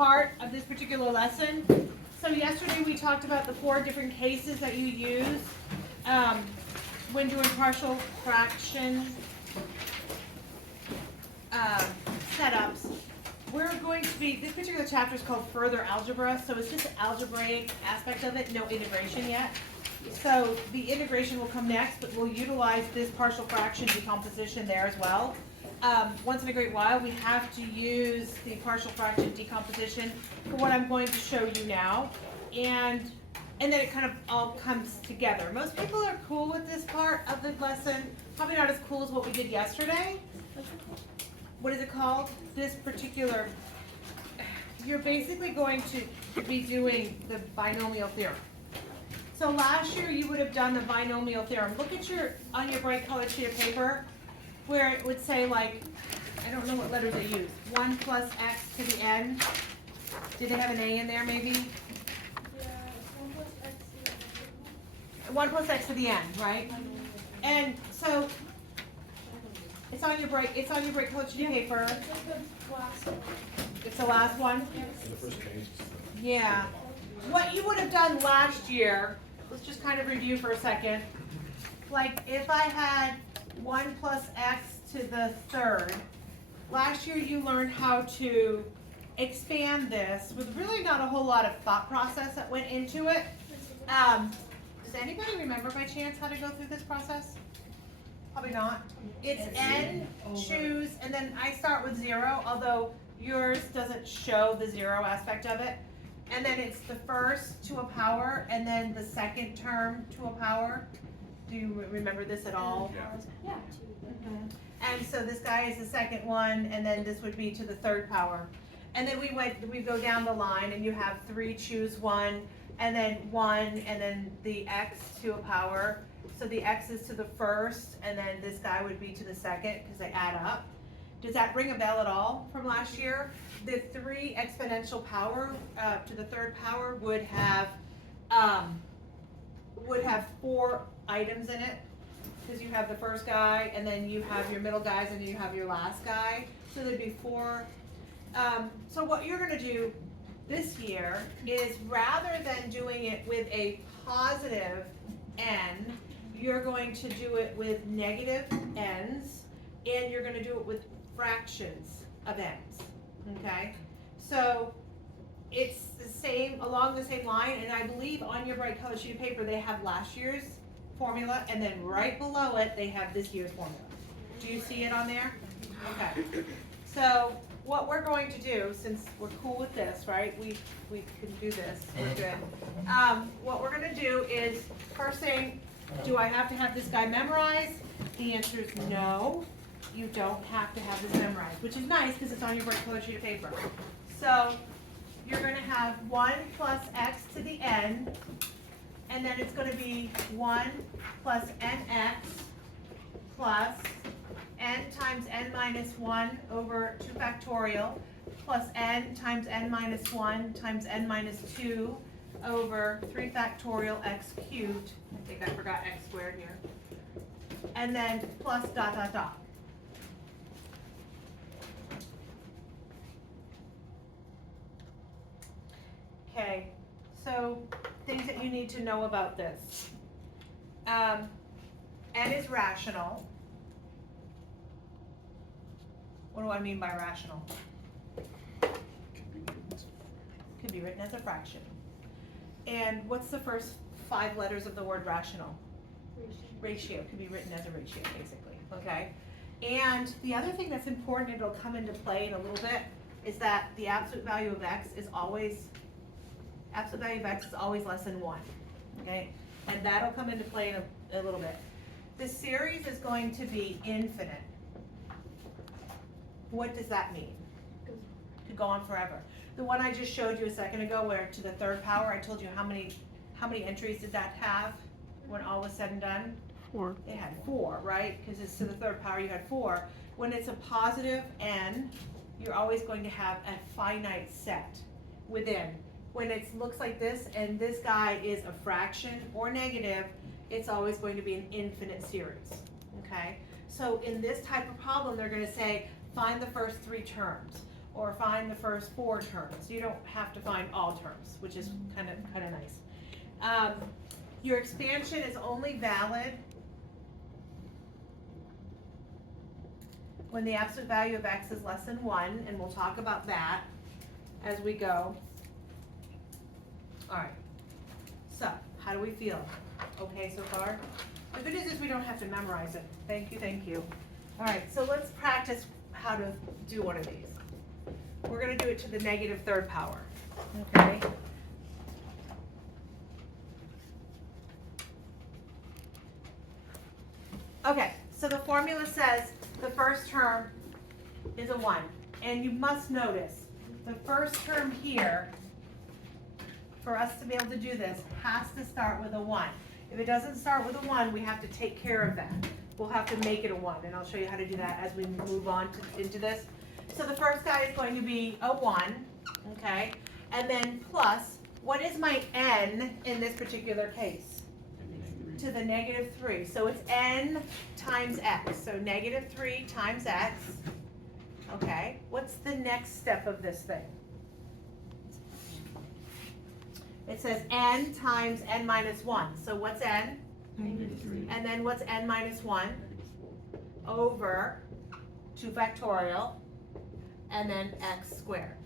part of this particular lesson. So yesterday we talked about the 4 different cases that you use when doing partial fraction setups. We're going to be, this particular chapter is called Further Algebra, so it's just the algebraic aspect of it, no integration yet. So the integration will come next, but we'll utilize this partial fraction decomposition there as well. Once in a great while, we have to use the partial fraction decomposition for what I'm going to show you now. And then it kind of all comes together. Most people are cool with this part of the lesson. Probably not as cool as what we did yesterday. What is it called? This particular, you're basically going to be doing the binomial theorem. So last year you would have done the binomial theorem. Look at on your bright colored sheet of paper where it would say, like, I don't know what letters they use, 1 plus x to the n. Did they have an a in there maybe? Yeah, 1 plus x to the n. 1 plus x to the n, right? And so it's on your bright colored sheet of paper. It's like the last one. It's the last one? The first page. Yeah. What you would have done last year, let's just kind of review for a second. Like if I had 1 plus x to the third, last year you learned how to expand this with really not a whole lot of thought process that went into it. Does anybody remember by chance how to go through this process? Probably not. It's n, choose, and then I start with 0, although yours doesn't show the 0 aspect of it. And then it's the first to a power, and then the second term to a power. Do you remember this at all? Yeah. And so this guy is the second one, and then this would be to the third power. And then we go down the line, and you have 3 choose 1, and then 1, and then the x to a power. So the x is to the first, and then this guy would be to the second, because they add up. Does that ring a bell at all from last year? The 3 exponential power to the third power would have 4 items in it, because you have the first guy, and then you have your middle guys, and then you have your last guy. So there'd be 4. So what you're going to do this year is, rather than doing it with a positive n, you're going to do it with negative n's, and you're going to do it with fractions of n's. Okay, so it's the same, along the same line, and I believe on your bright colored sheet of paper they have last year's formula, and then right below it they have this year's formula. Do you see it on there? Okay, so what we're going to do, since we're cool with this, right, we can do this, we're good. What we're going to do is, first thing, do I have to have this guy memorized? The answer is no. You don't have to have this memorized, which is nice because it's on your bright colored sheet of paper. So you're going to have 1 plus x to the n, and then it's going to be 1 plus nx plus n times n minus 1 over 2 factorial plus n times n minus 1 times n minus 2 over 3 factorial x cubed. I think I forgot x squared here. And then plus dot dot dot. Okay, so things that you need to know about this. N is rational. What do I mean by rational? Could be written as a fraction. And what's the first 5 letters of the word rational? Ratio. Could be written as a ratio, basically. Okay? And the other thing that's important, it'll come into play in a little bit, is that the absolute value of x is always less than 1. Okay? And that'll come into play in a little bit. The series is going to be infinite. What does that mean? Could go on forever. The one I just showed you a second ago, where to the third power, I told you how many entries did that have when all was said and done? 4. It had 4, right? Because it's to the third power, you had 4. When it's a positive n, you're always going to have a finite set within. When it looks like this, and this guy is a fraction or negative, it's always going to be an infinite series, okay? So in this type of problem, they're going to say, find the first 3 terms. or find the first 4 terms. You don't have to find all terms, which is kind of nice. Your expansion is only valid when the absolute value of x is less than 1, and we'll talk about that as we go. All right, so how do we feel? Okay so far? The good news is we don't have to memorize it. Thank you, thank you. All right, so let's practice how to do one of these. We're gonna do it to the negative 3rd power, okay? Okay, so the formula says the first term is a 1, and you must notice the first term here, for us to be able to do this, has to start with a 1. If it doesn't start with a 1, we have to take care of that. We'll have to make it a 1, and I'll show you how to do that as we move on into this. So the first guy is going to be a 1, okay? And then plus, what is my n in this particular case? To the negative 3. So it's n times x. So negative 3 times x. Okay, what's the next step of this thing? It says n times n minus 1. So what's n? And then what's n minus 1? Over 2 factorial, and then x squared.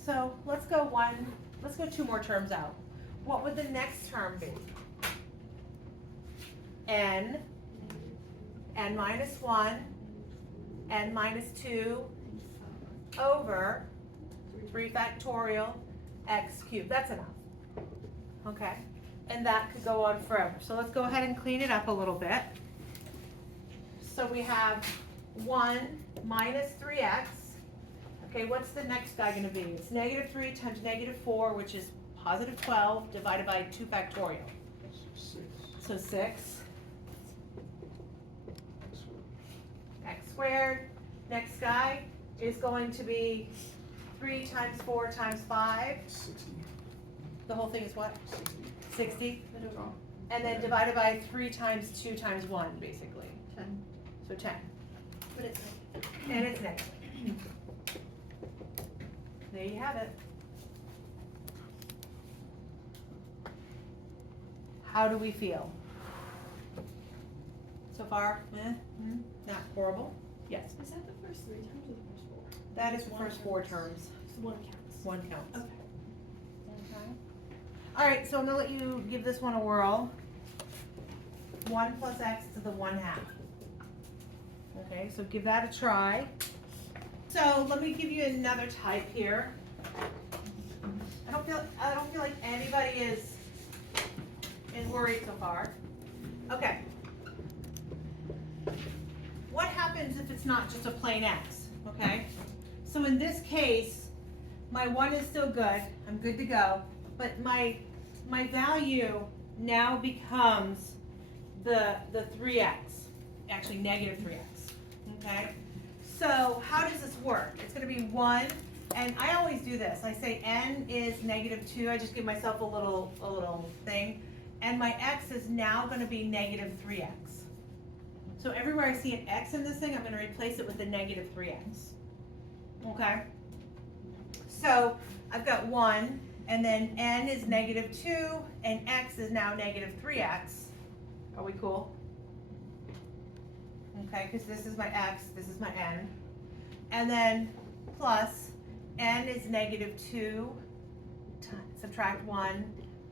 So let's go 2 more terms out. What would the next term be? n minus 1, n minus 2, over 3 factorial, x cubed. That's enough. Okay? And that could go on forever. So let's go ahead and clean it up a little bit. So we have 1 minus 3x. Okay, what's the next guy going to be? It's negative 3 times negative 4, which is positive 12, divided by 2 factorial. 6. So 6. X squared. Next guy is going to be 3 times 4 times 5. 60. The whole thing is what? 60. 60? And then divided by 3 times 2 times 1, basically. 10. So 10. But it's And it's negative. There you have it. How do we feel? So far, not horrible? Yes. Is that the first 3 terms or the first 4? That is the One first 4 counts. terms. So 1 counts. 1 counts. Okay. Okay. All right, so I'm gonna let you give this one a whirl. 1 plus x to the 1/2. Okay, so give that a try. So let me give you another type here. I don't feel like anybody is worried so far. Okay. What happens if it's not just a plain x? Okay. So in this case, my 1 is still good. I'm good to go. But my value now becomes the 3x, actually negative 3x. Okay. So how does this work? It's going to be 1, and I always do this. I say n is negative 2. I just give myself a little thing, and my x is now going to be negative 3x. So everywhere I see an x in this thing, I'm going to replace it with the negative 3x. Okay. So I've got 1, and then n is negative 2, and x is now negative 3x. Are we cool? Okay, because this is my x, this is my n. And then plus n is negative 2, subtract 1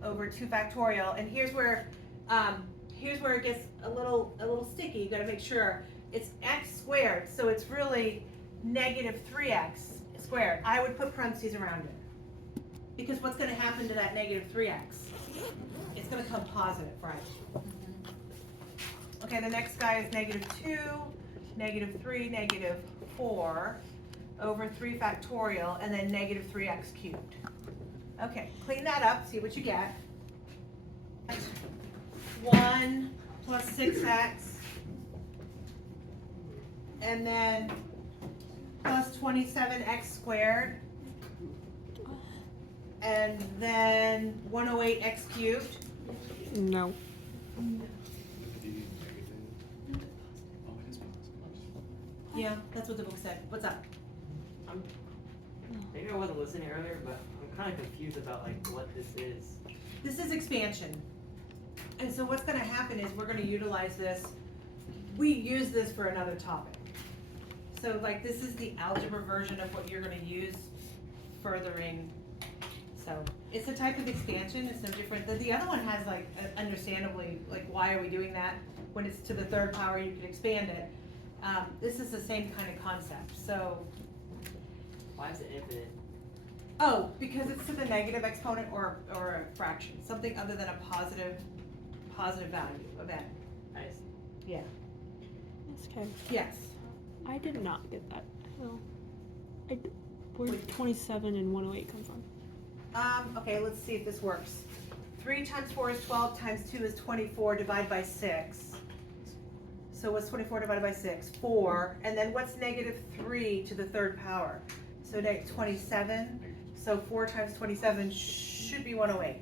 over 2 factorial. And here's where it gets a little sticky. You gotta make sure it's x squared, so it's really negative 3x squared. I would put parentheses around it. Because what's gonna happen to that negative 3x? It's gonna come positive, right? Okay, the next guy is negative 2, negative 3, negative 4 over 3 factorial, and then negative 3x cubed. Okay, clean that up, see what you get. 1 plus 6x, and then plus 27x squared, and then 108x cubed. No. Yeah, that's what the book said. What's up? Maybe I wasn't listening earlier, but I'm kind of confused about like what this is. This is expansion. And so what's gonna happen is we're gonna utilize this, we use this for another topic. So like this is the algebra version of what you're gonna use furthering. So it's a type of expansion, it's no different. The other one has like, understandably, like why are we doing that? When it's to the third power, you can expand it. This is the same kind of concept, so. Why is it infinite? Oh, because it's to the negative exponent or a fraction, something other than a positive value of n. Nice. Yeah. Okay. Yes. I did not get that. No. Where did 27 and 108 come from? Okay, let's see if this works. 3 times 4 is 12, times 2 is 24, divide by 6. So what's 24 divided by 6? 4. And then what's negative 3 to the third power? So 27. So 4 times 27 should be 108.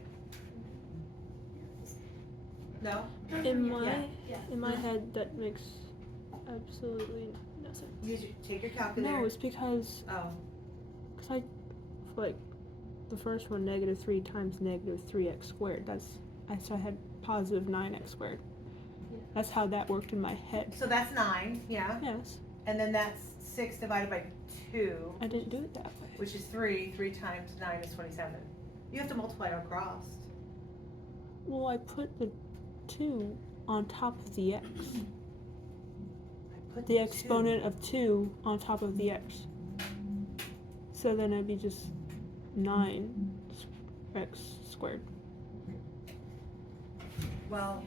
No? In my Yeah. in my head, that makes absolutely no sense. Take your calculator. No, it's because Oh. I like the first one, negative 3 times negative 3x squared. So I had positive 9x squared. Yeah. That's how that worked in my head. So that's 9, yeah. Yes, And then that's 6 divided by 2, I didn't do it that way. which is 3. 3 times 9 is 27. You have to multiply it across. Well, I put the 2 on top of the x. Put The 2. exponent of 2 on top of the x. So then it'd be just 9x squared. Well,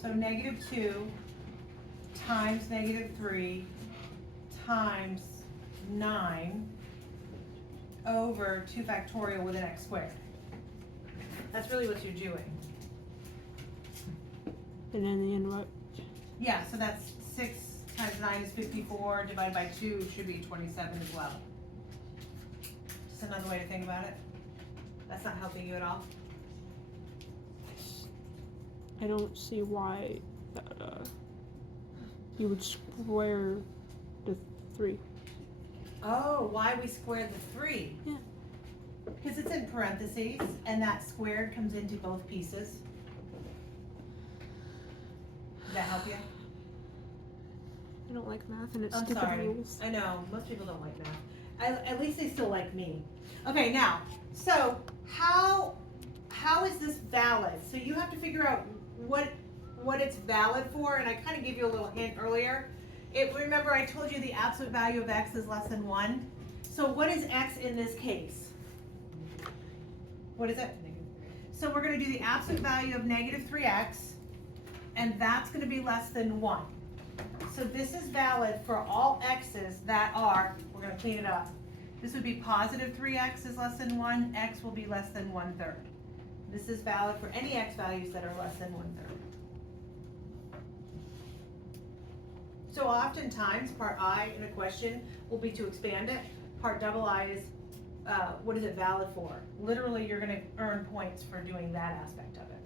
so negative 2 times negative 3 times 9 over 2 factorial with an x squared. That's really what you're doing. And in the end, what? Yeah, so that's 6 times 9 is 54, divided by 2 should be 27 as well. Just another way to think about it. That's not helping you at all? I don't see why you would square the 3. Oh, why we squared the 3? Yeah. Because it's in parentheses, and that squared comes into both pieces. Does that help you? I don't like math and it's I'm stupid sorry. rules. I know, most people don't like math. At least they still like me. Okay, now, so how is this valid? So you have to figure out what it's valid for, and I kind of gave you a little hint earlier. Remember I told you the absolute value of x is less than 1. So what is x in this case? What is it? So we're going to do the absolute value of negative 3x, and that's going to be less than 1. So this is valid for all x's that are, we're going to clean it up. This would be positive 3x is less than 1, x will be less than 1/3. This is valid for any x values that are less than 1/3. So oftentimes, part I in a question will be to expand it. Part double I is, what is it valid for? Literally, you're gonna earn points for doing that aspect of it.